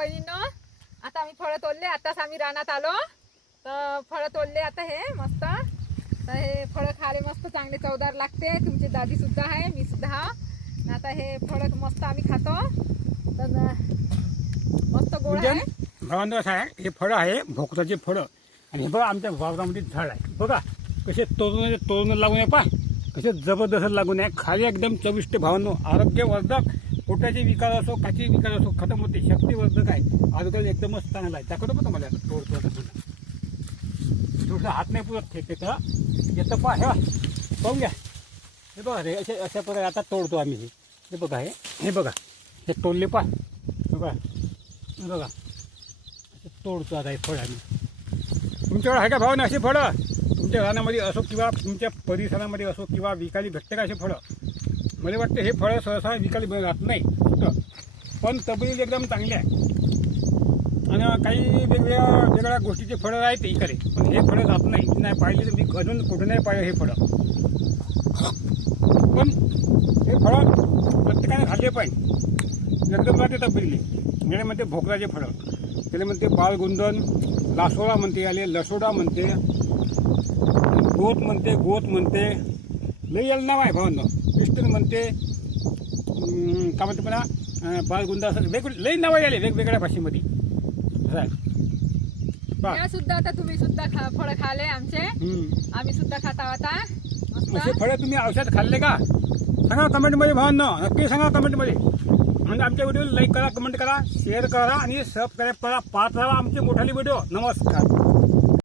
बहिणींनो आता आम्ही फळं तोडले आताच आम्ही रानात आलो. तर फळं तोडले आता हे मस्त. तर हे फळं खाले मस्त चांगले चवदार लागते. तुमची दादी सुद्धा आहे मी सुद्धा. हा आता हे फळं मस्त आम्ही खातो. तर मस्त गोड म्हणजे आहे. भावांनो असं आहे हे फळं आहे भोकराचे फळं. आणि हे बघा आमच्या वावरामध्ये झाड आहे. बघा कसे तोरण तोरण लागून आहे पा कसे जबरदस्त लागून आहे खाली एकदम चविष्ट भावांनो आरोग्यवर्धक. पोटाचे विकार असो काचे विकार असो खतम होते. शक्तीवर्धक आहे. आजकाल एकदमच चांगला आहे. दाखवतो पण तुम्हाला. आता तोडतो आता थोडंसं हात नाही पुरत. ठेके तर येतं पा हे पाहून घ्या. हे बघा रे अशा अशा प्रकारे आता तोडतो आम्ही हे. हे बघा हे. हे बघा. हे तोडले पा बघा. हे बघा. तोडतो आता हे फळ आम्ही. तुमच्याकडे आहे का भाव ना असे फळं? तुमच्या रानामध्ये असो किंवा तुमच्या परिसरामध्ये असो किंवा विकायला भेटते का असे फळं? मला वाटतं हे फळं सहसा विकायला मिळत राहत नाही पण तबरील एकदम चांगली आहे. आणि काही वेगवेगळ्या वेगळ्या गोष्टीचे फळं आहेत इकडे. पण हे फळं जात नाही. नाही पाहिले तर मी अजून कुठे नाही पाहिलं हे फळं. पण हे फळं प्रत्येकाने खाल्ले पाहिजे. एकदम राहते तबरीले मेळे म्हणते भोकराचे फळं. त्याला म्हणते बाळगुंदन लासोळा म्हणते आले लसोडा म्हणते गोत म्हणते गोत म्हणते. लई याला नाव आहे भावांनो. क्रिस्टन म्हणते काय म्हणते म्हणा बाळगुंद असं वेगवेगळे लई नाव आले वेगवेगळ्या भाषेमध्ये. सुद्धा आता तुम्ही सुद्धा खा फळं खाले आमचे. हम्म. आम्ही सुद्धा खाता आता. असे फळं तुम्ही औषध खाल्ले का? सांगा कमेंटमध्ये भावांनो. नक्की सांगा कमेंटमध्ये. म्हणजे आमच्या व्हिडिओ लाईक करा कमेंट करा शेअर करा आणि सबस्क्राईब करा. पाहत राहा आमचे मोठाले व्हिडिओ नमस्कार.